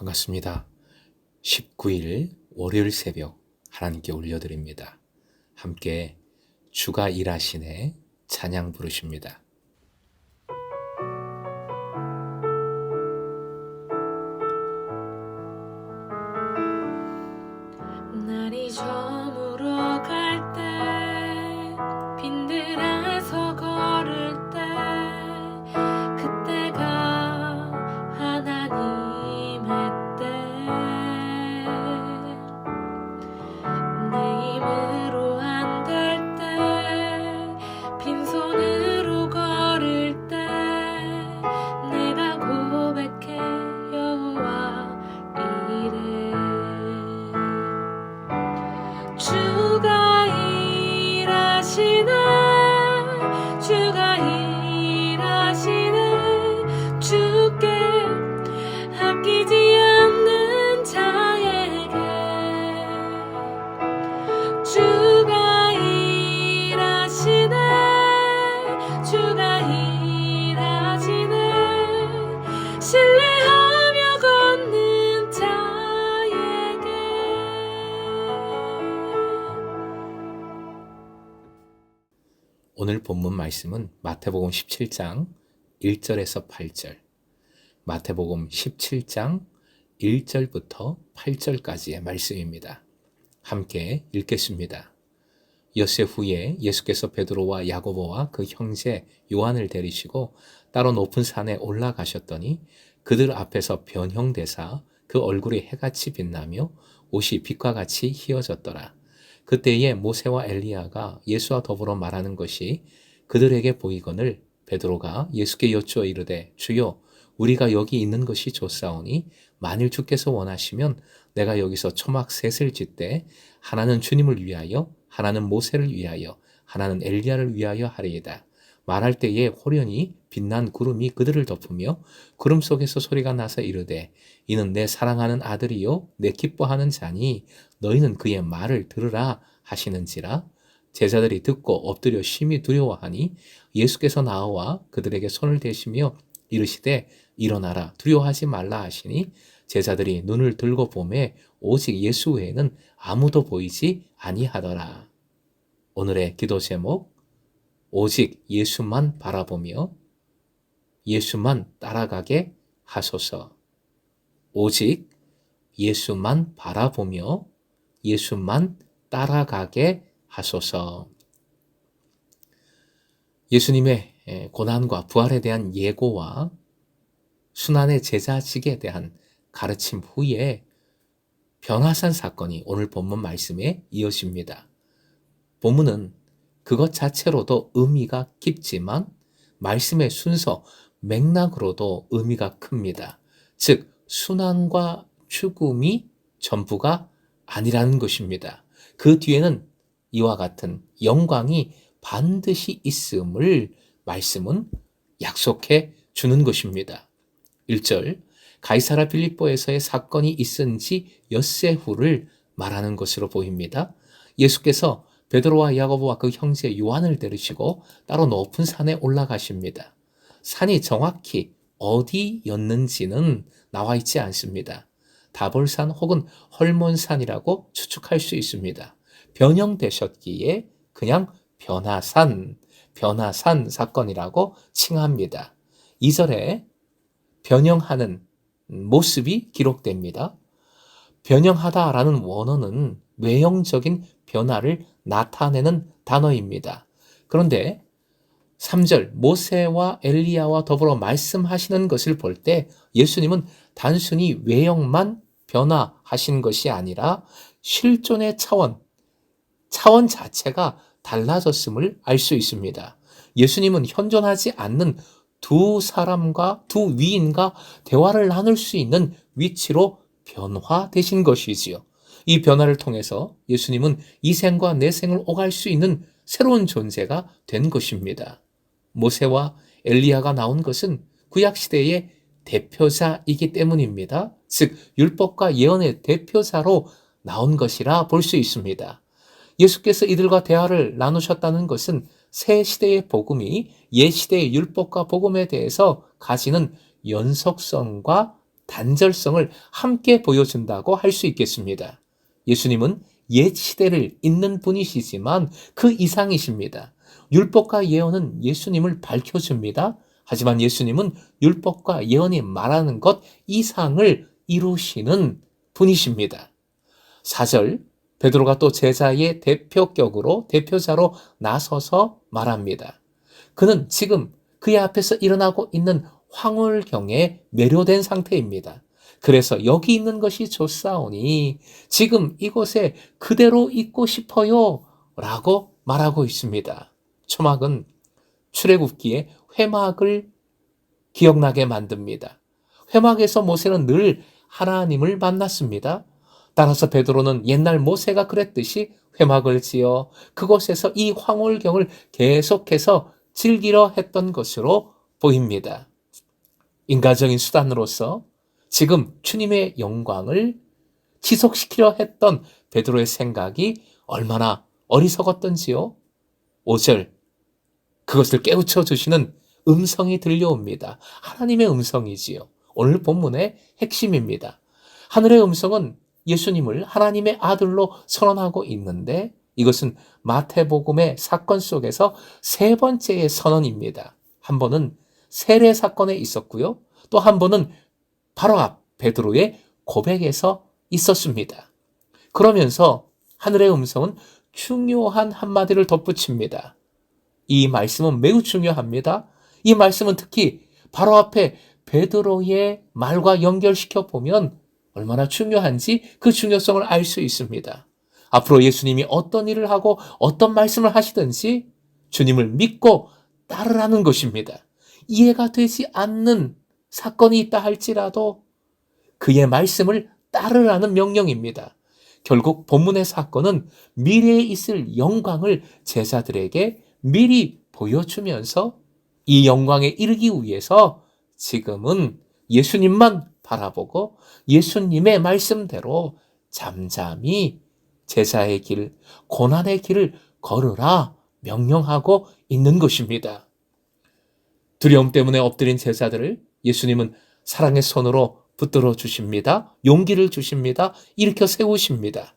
반갑습니다. 19일 월요일 새벽 하나님께 올려드립니다. 함께 주가 일하시네 찬양 부르십니다. 날이 저물어 갈 때 빈들에서 걸을 때 그때가 하나님의 때 내 힘으로 안 될 때 빈손으로 걸을 때 내가 고백해 여호와 이래 주가 일하시네 주가 일하시네 주께 아끼지 않는 자에게 주가 일하시네 주가 일하시네 신뢰하며 걷는 자에게. 오늘 본문 말씀은 마태복음 17장 1절에서 8절, 마태복음 17장 1절부터 8절까지의 말씀입니다. 함께 읽겠습니다. 엿새 후에 예수께서 베드로와 야고보와 그 형제 요한을 데리시고 따로 높은 산에 올라가셨더니 그들 앞에서 변형되사 그 얼굴이 해같이 빛나며 옷이 빛과 같이 희어졌더라. 그때에 모세와 엘리야가 예수와 더불어 말하는 것이 그들에게 보이거늘 베드로가 예수께 여쭈어 이르되 주여 우리가 여기 있는 것이 좋사오니 만일 주께서 원하시면 내가 여기서 초막 셋을 짓되 하나는 주님을 위하여 하나는 모세를 위하여 하나는 엘리야를 위하여 하리이다. 말할 때에 호련히 빛난 구름이 그들을 덮으며 구름 속에서 소리가 나서 이르되 이는 내 사랑하는 아들이요 내 기뻐하는 자니 너희는 그의 말을 들으라 하시는지라. 제자들이 듣고 엎드려 심히 두려워하니 예수께서 나와 그들에게 손을 대시며 이르시되 일어나라 두려워하지 말라 하시니 제자들이 눈을 들고 보매 오직 예수 외에는 아무도 보이지 아니하더라. 오늘의 기도 제목, 오직 예수만 바라보며 예수만 따라가게 하소서. 오직 예수만 바라보며 예수만 따라가게 하소서. 예수님의 고난과 부활에 대한 예고와 순환의 제자직에 대한 가르침 후에 변화산 사건이 오늘 본문 말씀에 이어집니다. 본문은 그것 자체로도 의미가 깊지만 말씀의 순서, 맥락으로도 의미가 큽니다. 즉, 순환과 죽음이 전부가 아니라는 것입니다. 그 뒤에는 이와 같은 영광이 반드시 있음을 말씀은 약속해 주는 것입니다. 1절, 가이사라 빌립보에서의 사건이 있은 지 엿새 후를 말하는 것으로 보입니다. 예수께서 베드로와 야고보와 그 형제 요한을 데리시고 따로 높은 산에 올라가십니다. 산이 정확히 어디였는지는 나와 있지 않습니다. 다볼산 혹은 헐몬산이라고 추측할 수 있습니다. 변형되셨기에 그냥 변화산 사건이라고 칭합니다. 2절에 변형하는 모습이 기록됩니다. 변형하다라는 원어는 외형적인 변화를 나타내는 단어입니다. 그런데 3절 모세와 엘리야와 더불어 말씀하시는 것을 볼 때 예수님은 단순히 외형만 변화하신 것이 아니라 실존의 차원 자체가 달라졌음을 알 수 있습니다. 예수님은 현존하지 않는 두 위인과 대화를 나눌 수 있는 위치로 변화되신 것이지요. 이 변화를 통해서 예수님은 이 생과 내 생을 오갈 수 있는 새로운 존재가 된 것입니다. 모세와 엘리야가 나온 것은 구약시대의 대표자이기 때문입니다. 즉 율법과 예언의 대표자로 나온 것이라 볼 수 있습니다. 예수께서 이들과 대화를 나누셨다는 것은 새 시대의 복음이 옛 시대의 율법과 복음에 대해서 가지는 연속성과 단절성을 함께 보여준다고 할 수 있겠습니다. 예수님은 옛 시대를 잇는 분이시지만 그 이상이십니다. 율법과 예언은 예수님을 밝혀줍니다. 하지만 예수님은 율법과 예언이 말하는 것 이상을 이루시는 분이십니다. 4절, 베드로가 또 제자의 대표자로 나서서 말합니다. 그는 지금 그의 앞에서 일어나고 있는 황홀경에 매료된 상태입니다. 그래서 여기 있는 것이 좋사오니 지금 이곳에 그대로 있고 싶어요 라고 말하고 있습니다. 초막은 출애굽기의 회막을 기억나게 만듭니다. 회막에서 모세는 늘 하나님을 만났습니다. 따라서 베드로는 옛날 모세가 그랬듯이 회막을 지어 그곳에서 이 황홀경을 계속해서 즐기려 했던 것으로 보입니다. 인간적인 수단으로서 지금 주님의 영광을 지속시키려 했던 베드로의 생각이 얼마나 어리석었던지요. 5절, 그것을 깨우쳐 주시는 음성이 들려옵니다. 하나님의 음성이지요. 오늘 본문의 핵심입니다. 하늘의 음성은 예수님을 하나님의 아들로 선언하고 있는데 이것은 마태복음의 사건 속에서 세 번째의 선언입니다. 한 번은 세례 사건에 있었고요. 또 한 번은 바로 앞 베드로의 고백에서 있었습니다. 그러면서 하늘의 음성은 중요한 한마디를 덧붙입니다. 이 말씀은 매우 중요합니다. 이 말씀은 특히 바로 앞에 베드로의 말과 연결시켜 보면 얼마나 중요한지 그 중요성을 알 수 있습니다. 앞으로 예수님이 어떤 일을 하고 어떤 말씀을 하시든지 주님을 믿고 따르라는 것입니다. 이해가 되지 않는 사건이 있다 할지라도 그의 말씀을 따르라는 명령입니다. 결국 본문의 사건은 미래에 있을 영광을 제자들에게 미리 보여주면서 이 영광에 이르기 위해서 지금은 예수님만 바라보고 예수님의 말씀대로 잠잠히 제자의 길, 고난의 길을 걸으라 명령하고 있는 것입니다. 두려움 때문에 엎드린 제자들을 예수님은 사랑의 손으로 붙들어 주십니다. 용기를 주십니다. 일으켜 세우십니다.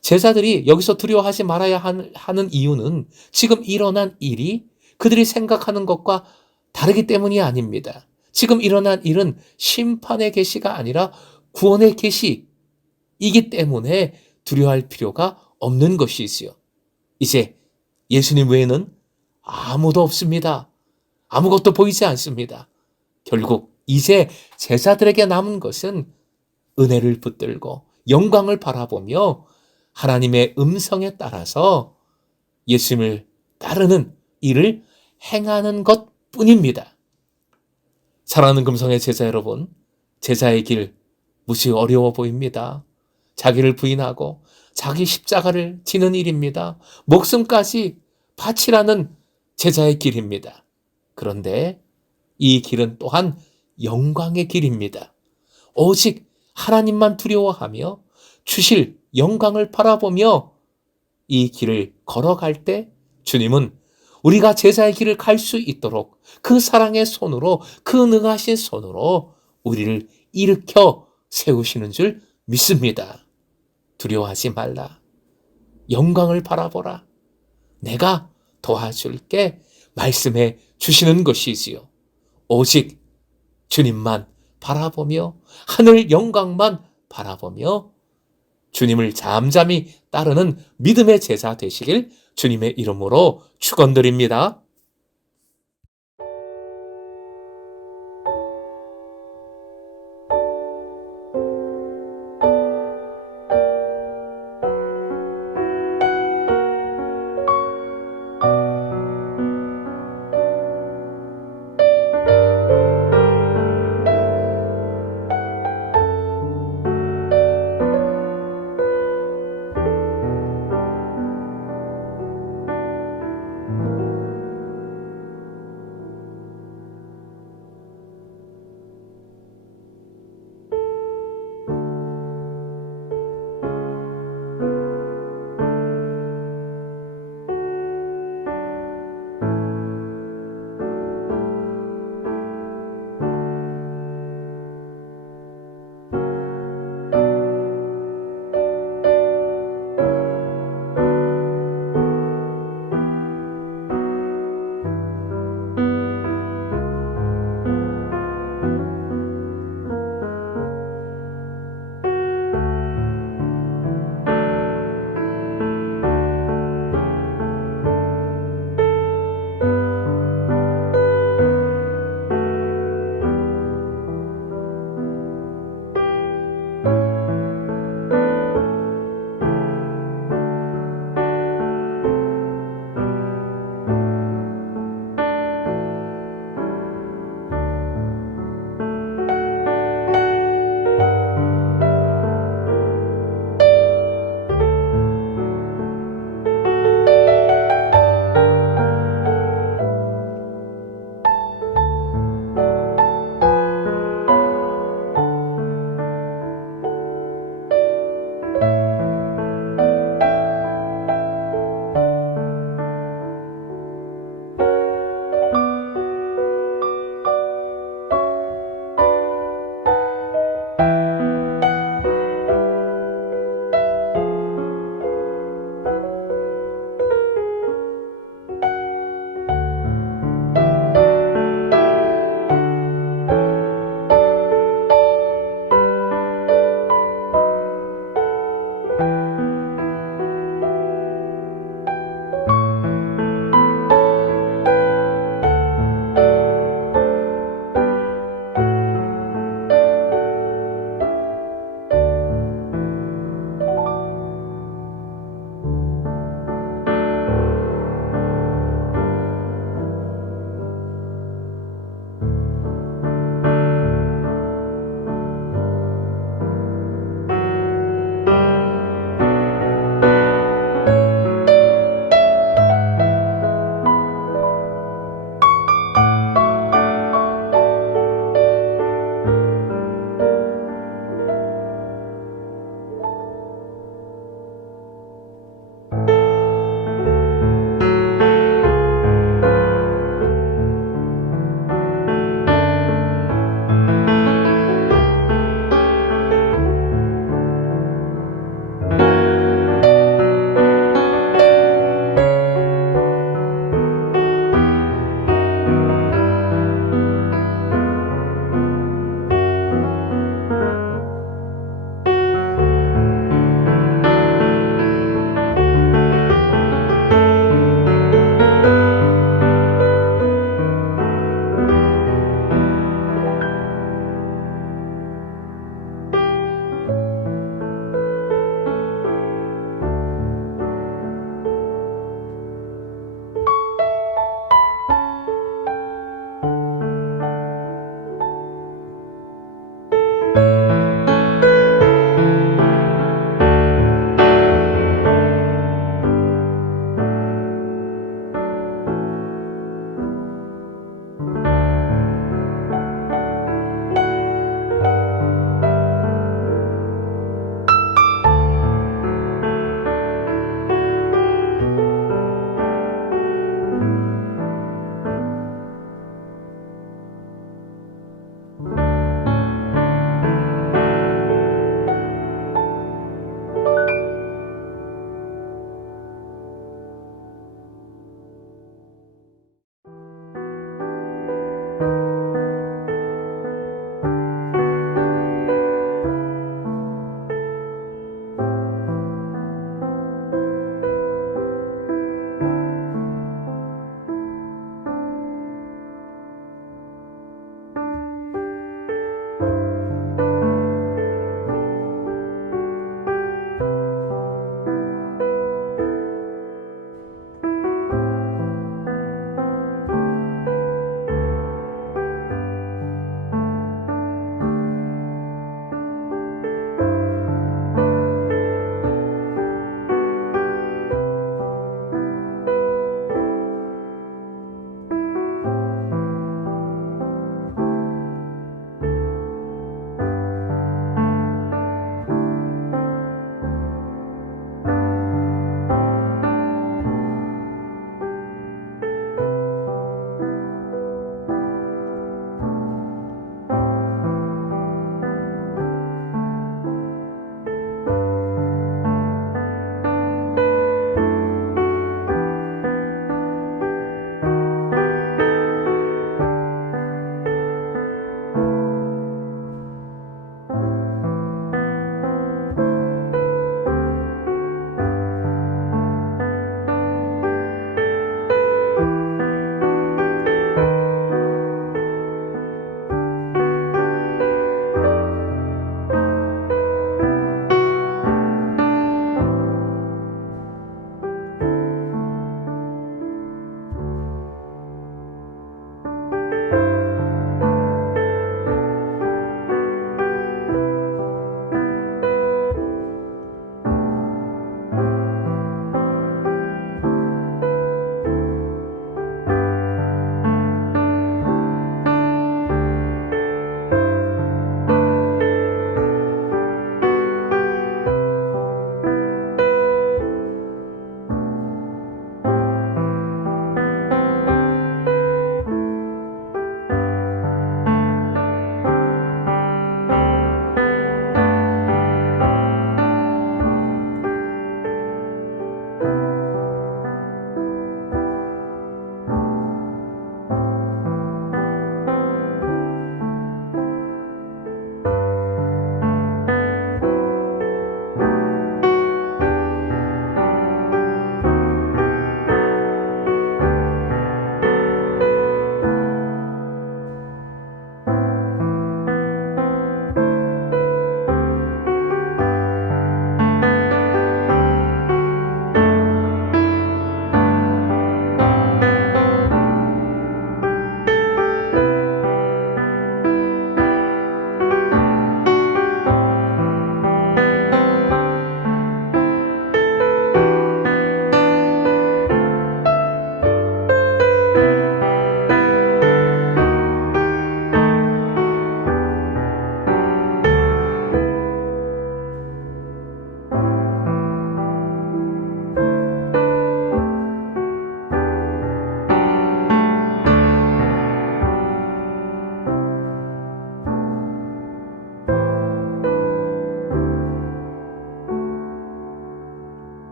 제자들이 여기서 두려워하지 말아야 하는 이유는 지금 일어난 일이 그들이 생각하는 것과 다르기 때문이 아닙니다. 지금 일어난 일은 심판의 계시가 아니라 구원의 계시이기 때문에 두려워할 필요가 없는 것이지요. 이제 예수님 외에는 아무도 없습니다. 아무것도 보이지 않습니다. 결국 이제 제자들에게 남은 것은 은혜를 붙들고 영광을 바라보며 하나님의 음성에 따라서 예수님을 따르는 일을 행하는 것뿐입니다. 사랑하는 금성의 제자 여러분, 제자의 길 무지 어려워 보입니다. 자기를 부인하고 자기 십자가를 지는 일입니다. 목숨까지 바치라는 제자의 길입니다. 그런데 이 길은 또한 영광의 길입니다. 오직 하나님만 두려워하며 주실 영광을 바라보며 이 길을 걸어갈 때 주님은 우리가 제자의 길을 갈 수 있도록 그 사랑의 손으로, 그 능하신 손으로 우리를 일으켜 세우시는 줄 믿습니다. 두려워하지 말라. 영광을 바라보라. 내가 도와줄게. 말씀해 주시는 것이지요. 오직 주님만 바라보며 하늘 영광만 바라보며 주님을 잠잠히 따르는 믿음의 제자 되시길 주님의 이름으로 축원드립니다.